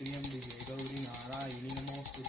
श्रियं दिव्यै गौरी नारायणी नमोस्त